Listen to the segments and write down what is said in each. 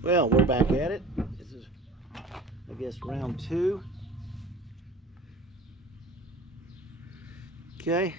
Well, we're back at it. This is, I guess, round 2. Okay.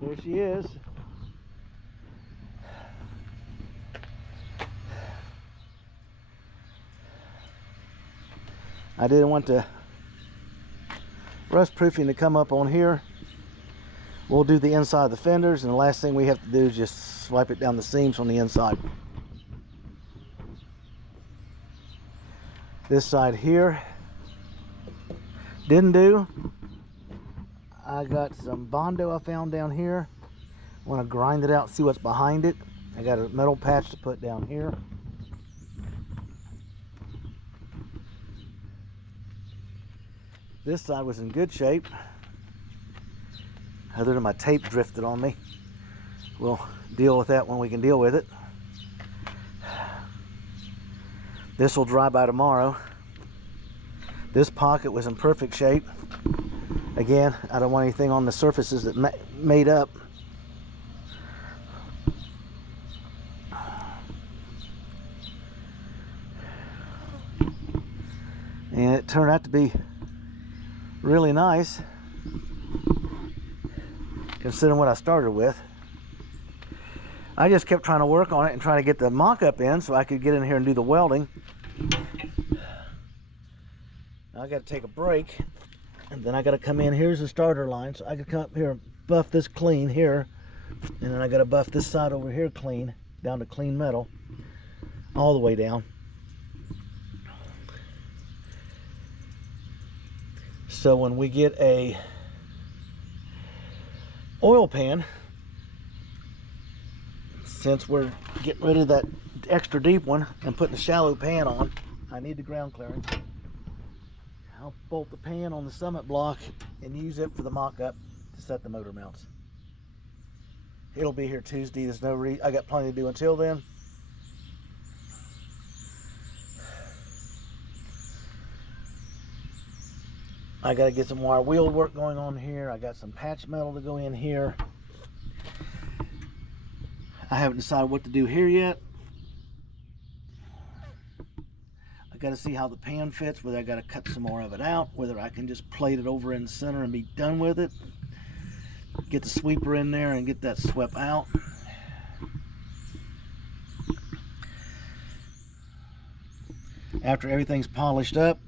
There she is. I didn't want the rust proofing to come up on here. We'll do the inside of the fenders, and the last thing we have to do is just swipe it down the seams on the inside. This side here didn't do. I got some Bondo I found down here. I want to grind it out, see what's behind it. I got a metal patch to put down here. This side was in good shape, other than my tape drifted on me. We'll deal with that when we can deal with it. This will dry by tomorrow. This pocket was in perfect shape. Again, I don't want anything on the surfaces that made up. And it turned out to be really nice, considering what I started with. I just kept trying to work on it and trying to get the mock-up in so I could get in here and do the welding. Now I got to take a break, and then I got to come in. Here's the starter line, so I could come up here and buff this clean here, and then I got to buff this side over here clean, down to clean metal, all the way down. So when we get a oil pan, since we're getting rid of that extra deep one and putting a shallow pan on, I need the ground clearance. I'll bolt the pan on the summit block and use it for the mock-up to set the motor mounts. It'll be here Tuesday. There's no reason. I got plenty to do until then. I got to get some wire wheel work going on here. I got some patch metal to go in here. I haven't decided what to do here yet. got to see how the pan fits, whether I got to cut some more of it out, whether I can just plate it over in the center and be done with it. Get the sweeper in there and get that swept out. After everything's polished up,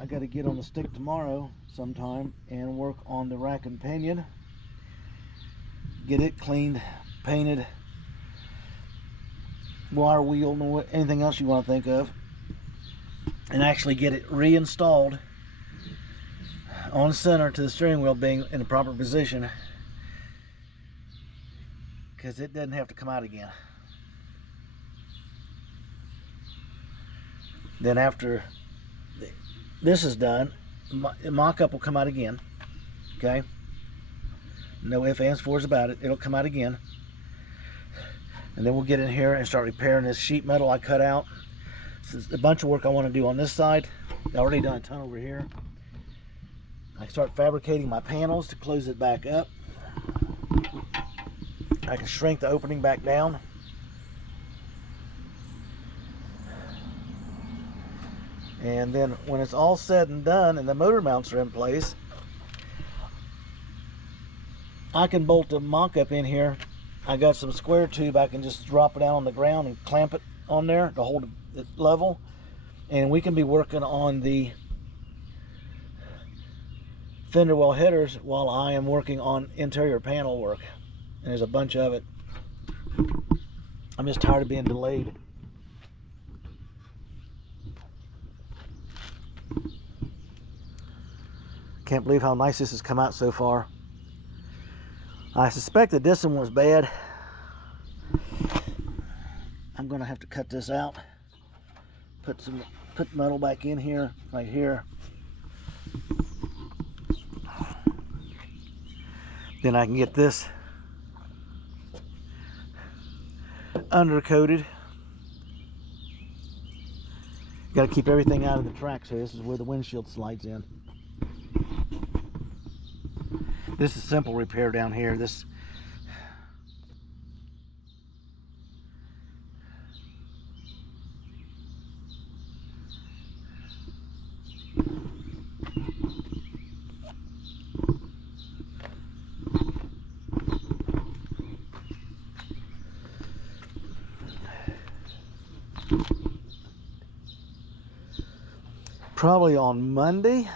I got to get on the stick tomorrow sometime and work on the rack and pinion. Get it cleaned, painted, wire wheel, anything else you want to think of, and actually get it reinstalled on center to the steering wheel being in the proper position, because it doesn't have to come out again. Then after this is done, the mock-up will come out again. Okay? No ifs, ands, fours about it. It'll come out again. And then we'll get in here and start repairing this sheet metal I cut out. There's a bunch of work I want to do on this side. I've already done a ton over here. I start fabricating my panels to close it back up. I can shrink the opening back down. And then when it's all said and done and the motor mounts are in place, I can bolt the mock-up in here. I got some square tube. I can just drop it down on the ground and clamp it on there to hold it level. And we can be working on the fender well headers while I am working on interior panel work. And there's a bunch of it. I'm just tired of being delayed. Can't believe how nice this has come out so far. I suspect that this one was bad. I'm gonna have to cut this out. Put metal back in here, right here. Then I can get this undercoated. Got to keep everything out of the track, so this is where the windshield slides in. This is simple repair down here. This probably on Monday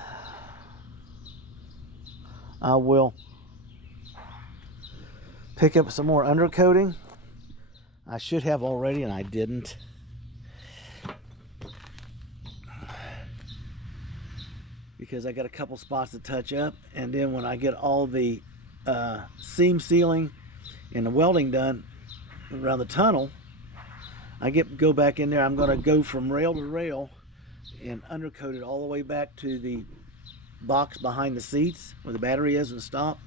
I will pick up some more undercoating. I should have already and I didn't. Because I got a couple spots to touch up, and then when I get all the seam sealing and the welding done around the tunnel, I go back in there. I'm going to go from rail to rail and undercoat it all the way back to the box behind the seats where the battery is and stop,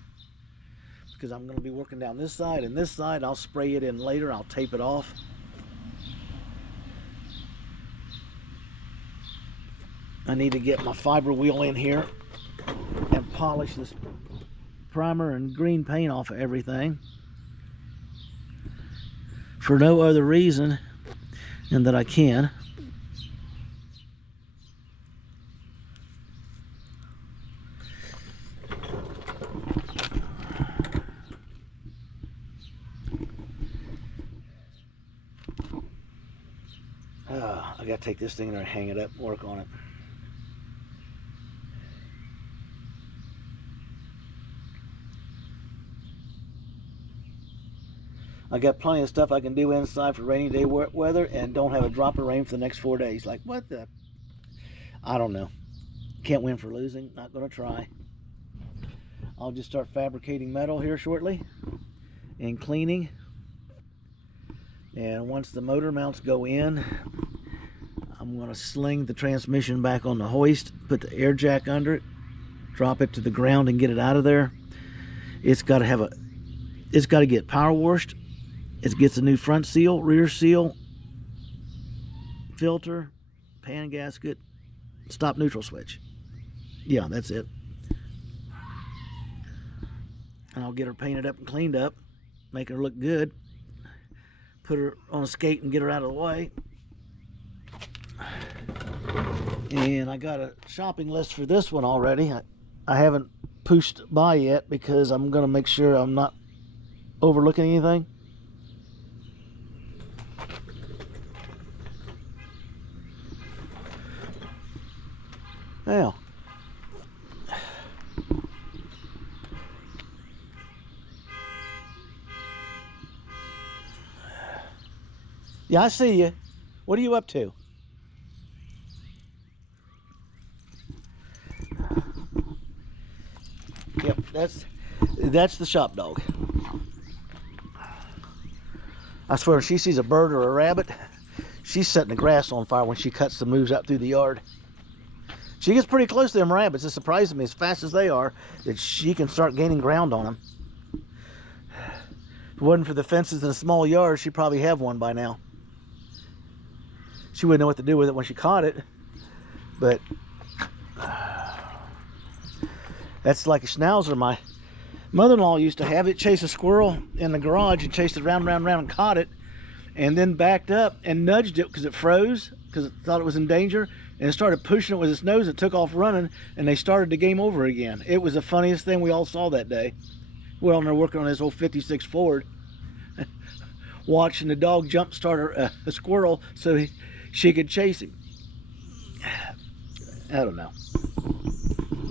because I'm going to be working down this side and this side. I'll spray it in later. I'll tape it off. I need to get my fiber wheel in here and polish this primer and green paint off of everything, for no other reason than that I can. I gotta take this thing there and hang it up and work on it. I got plenty of stuff I can do inside for rainy day weather and don't have a drop of rain for the next 4 days. Like, what the? I don't know. Can't win for losing. Not gonna try. I'll just start fabricating metal here shortly and cleaning. And once the motor mounts go in, I'm going to sling the transmission back on the hoist, put the air jack under it, drop it to the ground and get it out of there. It's got to get power washed. It gets a new front seal, rear seal, filter, pan gasket, stop neutral switch. Yeah, that's it. And I'll get her painted up and cleaned up, make her look good, put her on a skate and get her out of the way. And I got a shopping list for this one already. I haven't pushed by yet because I'm going to make sure I'm not overlooking anything. Now, yeah, I see you. What are you up to? Yep, that's the shop dog. I swear, if she sees a bird or a rabbit, she's setting the grass on fire when she cuts the moves out through the yard. She gets pretty close to them rabbits. It surprises me, as fast as they are, that she can start gaining ground on them. If it wasn't for the fences in a small yard, she'd probably have one by now. She wouldn't know what to do with it when she caught it, but that's like a schnauzer. My mother-in-law used to have it, chase a squirrel in the garage and chased it round and caught it, and then backed up and nudged it because it froze, because it thought it was in danger, and started pushing it with its nose. It took off running, and they started the game over again. It was the funniest thing we all saw that day. We're on there working on this old 56 Ford, watching the dog jump start a squirrel so she could chase him. I don't know.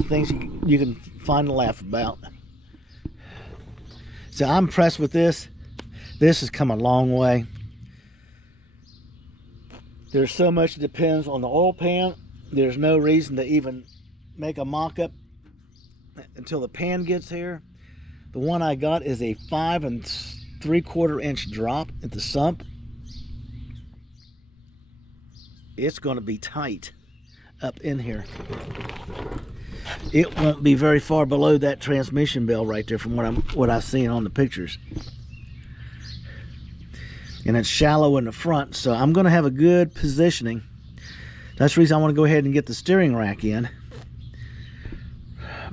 Things you can find a laugh about. So I'm impressed with this. This has come a long way. There's so much that depends on the oil pan. There's no reason to even make a mock-up until the pan gets here. The one I got is a 5 3/4 inch drop at the sump. It's going to be tight up in here. It won't be very far below that transmission bell right there from what I've seen on the pictures. And it's shallow in the front, so I'm going to have a good positioning. That's the reason I want to go ahead and get the steering rack in.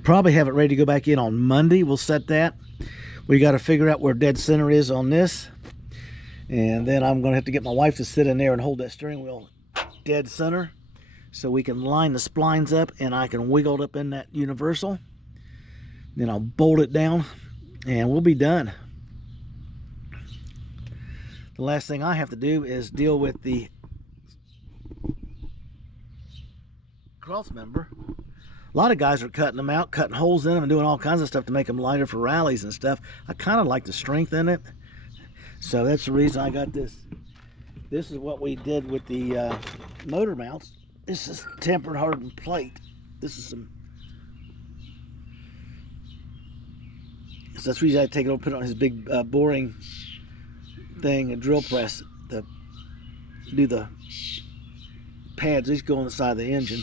Probably have it ready to go back in on Monday. We'll set that. We got to figure out where dead center is on this. And then I'm going to have to get my wife to sit in there and hold that steering wheel dead center, so we can line the splines up and I can wiggle it up in that universal. Then I'll bolt it down and we'll be done. The last thing I have to do is deal with the cross member. A lot of guys are cutting them out, cutting holes in them and doing all kinds of stuff to make them lighter for rallies and stuff. I kind of like the strength in it, so that's the reason I got this. This is what we did with the motor mounts. This is tempered hardened plate. This is some. So that's the reason I take it over, put it on his big boring thing, a drill press to do the pads. These go on the side of the engine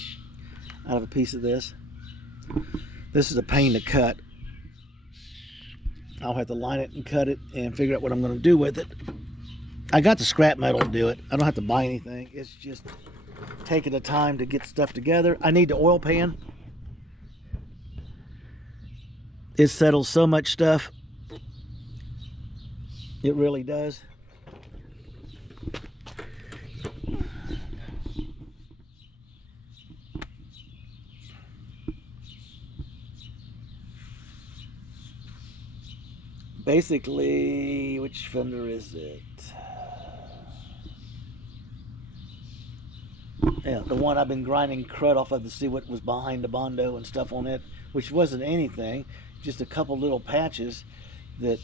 out of a piece of this. This is a pain to cut. I'll have to line it and cut it and figure out what I'm going to do with it. I got the scrap metal to do it. I don't have to buy anything. It's just taking the time to get stuff together. I need the oil pan. It settles so much stuff. It really does. Basically, which Fender is it? Yeah, the one I've been grinding crud off of to see what was behind the Bondo and stuff on it, which wasn't anything, just a couple little patches that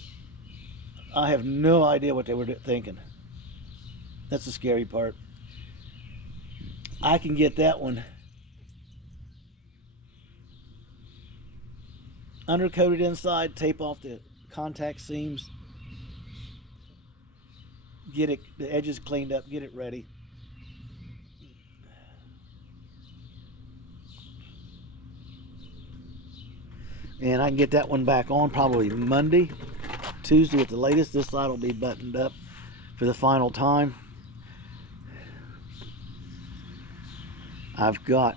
I have no idea what they were thinking. That's the scary part. I can get that one undercoated inside, tape off the contact seams, get it, the edges cleaned up, get it ready. And I can get that one back on probably Monday, Tuesday at the latest. This side will be buttoned up for the final time. I've got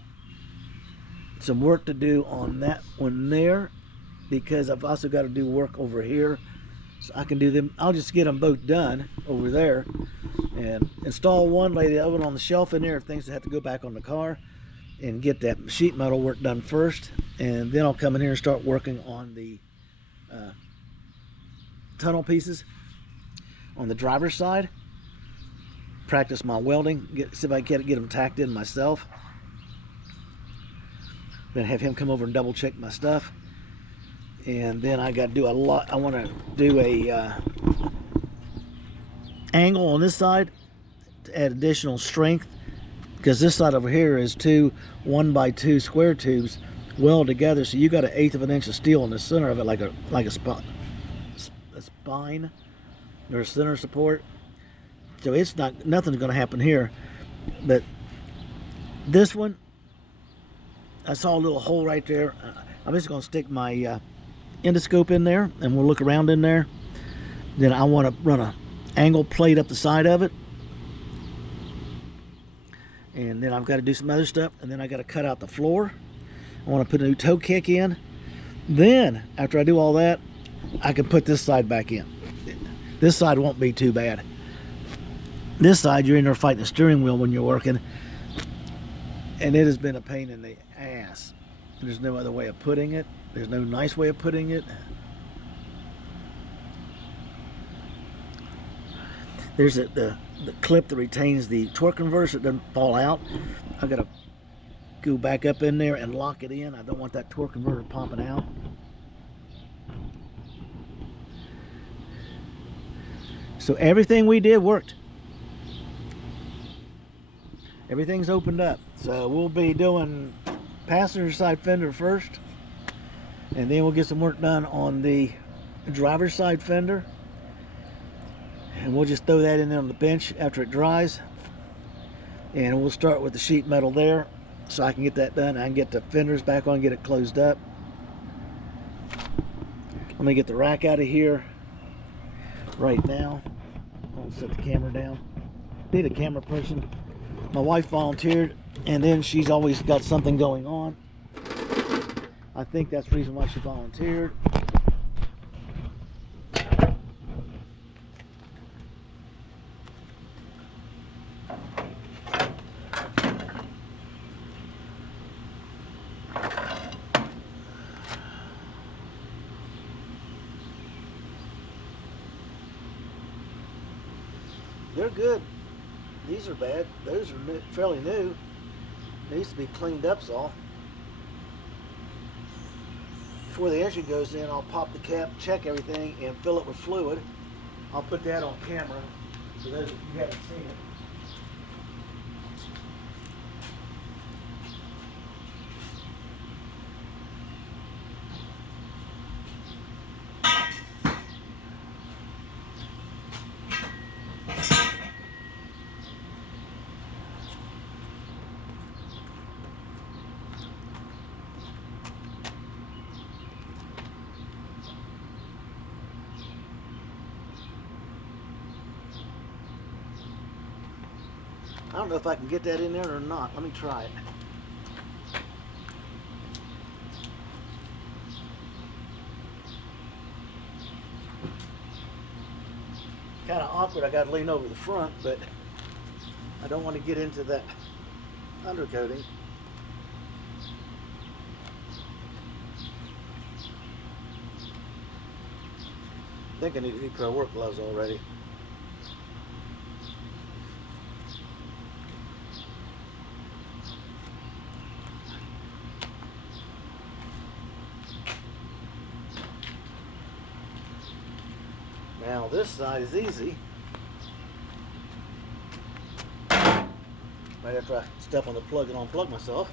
some work to do on that one there, because I've also got to do work over here, so I can do them. I'll just get them both done over there and install one, lay the other one on the shelf in there if things have to go back on the car, and get that sheet metal work done first, and then I'll come in here and start working on the tunnel pieces on the driver's side. Practice my welding, see if I can get them tacked in myself. Then have him come over and double check my stuff. And then I got to do a lot. I want to do a angle on this side to add additional strength, because this side over here is two 1x2 square tubes welded together. So you got 1/8 of an inch of steel in the center of it, like a spine or center support. So it's nothing's going to happen here. But this one, I saw a little hole right there. I'm just going to stick my endoscope in there, and we'll look around in there. Then I want to run a angle plate up the side of it, and then I've got to do some other stuff, and then I got to cut out the floor. I want to put a new toe kick in. Then after I do all that, I can put this side back in. This side won't be too bad. This side, you're in there fighting the steering wheel when you're working, and it has been a pain in the ass. There's no other way of putting it. There's no nice way of putting it. There's the clip that retains the torque converter so it doesn't fall out. I've got to go back up in there and lock it in. I don't want that torque converter popping out. So everything we did worked. Everything's opened up. So we'll be doing passenger side fender first, and then we'll get some work done on the driver's side fender, and we'll just throw that in there on the bench after it dries, and we'll start with the sheet metal there so I can get that done. I can get the fenders back on, get it closed up. Let me get the rack out of here right now. I'll set the camera down. Need a camera person. My wife volunteered, and then she's always got something going on. I think that's the reason why she volunteered. They're good. These are bad. Those are fairly new. Needs to be cleaned up some. Before the engine goes in, I'll pop the cap, check everything, and fill it with fluid. I'll put that on camera for those of you who haven't seen it. I don't know if I can get that in there or not. Let me try it. Kind of awkward. I got to lean over the front, but I don't want to get into that undercoating. I think I need a new pair of work gloves already. Now this side is easy. Right after I step on the plug and unplug myself.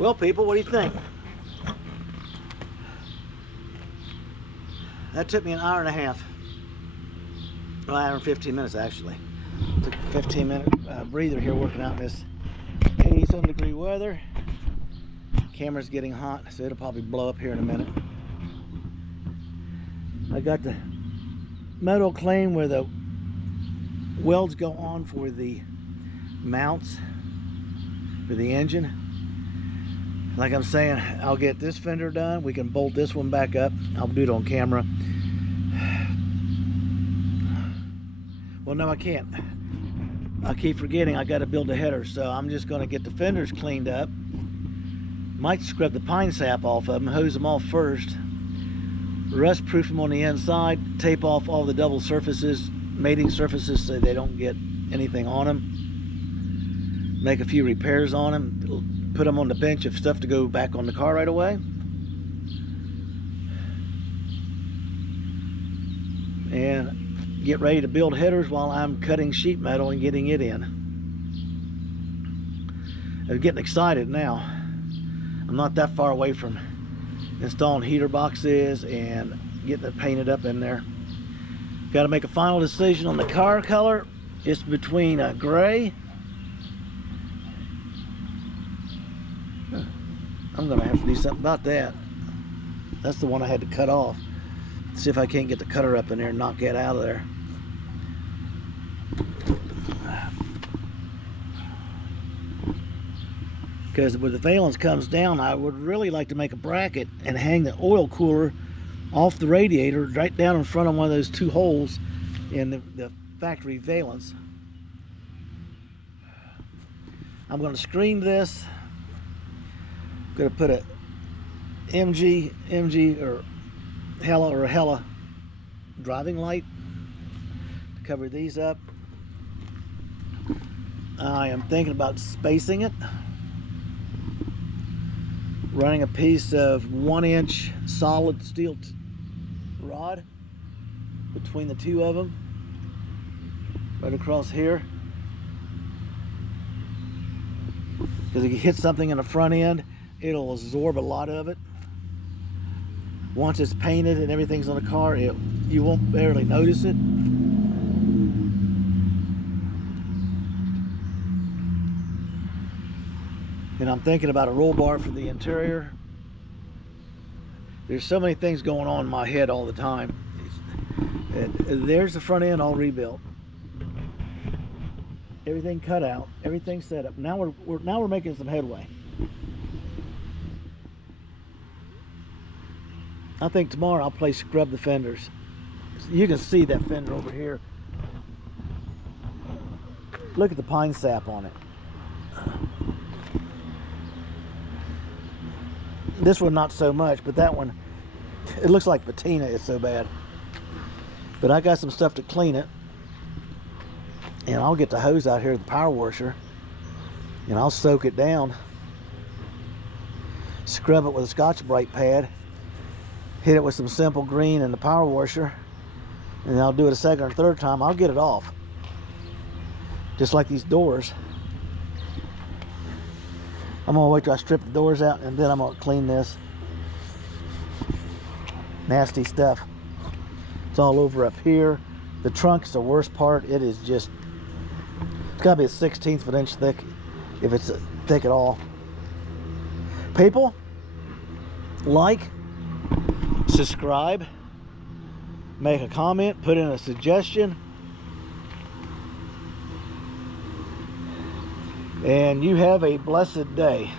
Well, people, what do you think? That took me an hour and a half. Well, hour and 15 minutes actually. Took a 15-minute breather here working out in this 87 degree weather. Camera's getting hot, so it'll probably blow up here in a minute. I got the metal clean where the welds go on for the mounts for the engine. Like I'm saying, I'll get this fender done. We can bolt this one back up. I'll do it on camera. Well, no, I can't. I keep forgetting I got to build a header, so I'm just going to get the fenders cleaned up. Might scrub the pine sap off of them, hose them off first, rust proof them on the inside, tape off all the double surfaces, mating surfaces, so they don't get anything on them. Make a few repairs on them, put them on the bench of stuff to go back on the car right away. And get ready to build headers while I'm cutting sheet metal and getting it in. I'm getting excited now. I'm not that far away from installing heater boxes and getting it painted up in there. Got to make a final decision on the car color. It's between gray. I'm gonna have to do something about that. That's the one I had to cut off. See if I can't get the cutter up in there and knock it out of there. Because when the valence comes down, I would really like to make a bracket and hang the oil cooler off the radiator right down in front of one of those two holes in the factory valence. I'm going to screen this. I'm going to put a MG or Hella driving light to cover these up. I am thinking about spacing it, running a piece of 1-inch solid steel rod between the two of them, right across here, because if you hit something in the front end, it'll absorb a lot of it. Once it's painted and everything's on the car, you won't barely notice it. And I'm thinking about a roll bar for the interior. There's so many things going on in my head all the time. There's the front end all rebuilt. Everything cut out, everything set up. Now we're making some headway. I think tomorrow I'll play scrub the fenders. You can see that fender over here. Look at the pine sap on it. This one not so much, but that one, it looks like patina, it's so bad. But I got some stuff to clean it. And I'll get the hose out here with the power washer and I'll soak it down. Scrub it with a Scotch-Brite pad. Hit it with some simple green in the power washer, and then I'll do it a second or third time. I'll get it off, just like these doors. I'm gonna wait till I strip the doors out, and then I'm gonna clean this nasty stuff. It's all over up here. The trunk's the worst part. It is just, it's gotta be a 1/16 of an inch thick, if it's thick at all. People, like, subscribe, make a comment, put in a suggestion, and you have a blessed day.